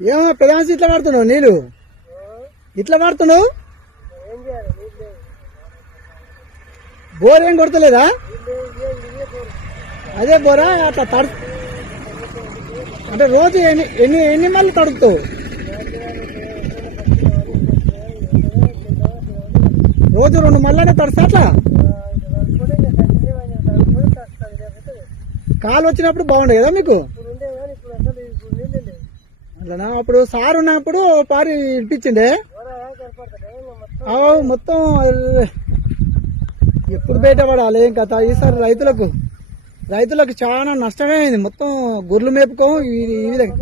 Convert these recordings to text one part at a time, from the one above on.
ఏమో పెదాంశ ఇట్లా వాడుతున్నావు నీళ్ళు ఇట్లా వాడుతున్నావు? ఏం చేయాలి బోర్ ఏం కొడతలేదా? అదే బోరా అట్లా తడు అంటే రోజు ఎన్ని ఎన్ని ఎన్ని మళ్ళీ తడుపుతావు? రోజు రెండు మళ్ళీ తడుస్తా అట్లా? కాలు వచ్చినప్పుడు బాగుండే కదా మీకు? అట్లనా అప్పుడు సార్ ఉన్నప్పుడు పారి ఇప్పించిండే. మొత్తం ఎప్పుడు బయట పడాలి ఏం కథ? ఈసారి రైతులకు రైతులకు చాలా నష్టమే అయింది. మొత్తం గొర్రెలు మేపుకోం ఈ విధంగా.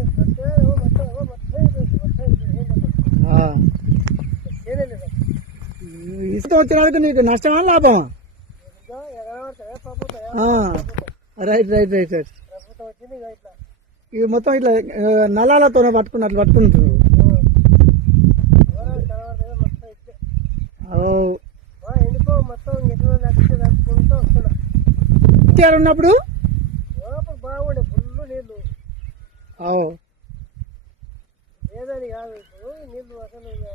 ఇష్టం వచ్చినందుకు నీకు నష్టమా లాభమా? Right right right right. ఇవి మొత్తం ఇట్లా ఆ, నలాలతో పట్టుకున్నట్లు పట్టుకుంటారు మొత్తం ఇట్లే ఎందుకో మొత్తం ఎటువంటి నడిచి నడుచుకుంటూ వస్తున్నా కేసీఆర్ ఉన్నప్పుడు? లోపల బాగుండే ఫుల్ నీళ్ళు ఆవు. లేదని కాదు నీళ్ళు నీళ్ళు అసలు ఇక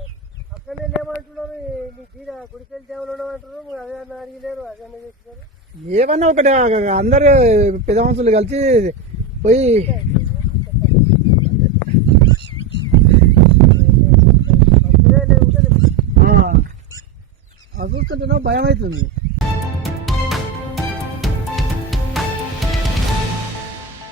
అక్కడనే లేమంటున్నారు నీ తీర గుడికెళ్ళి దేవులు ఉండమంటారు అదే అడిగి లేరు అదే చేస్తున్నారు ఏమన్నా ఒకటి అందరు పెద్ద మనుషులు కలిసి పోయి మంచిదే లేవు కదా ఆ, అది చూస్తుంటేనో భయం అవుతుంది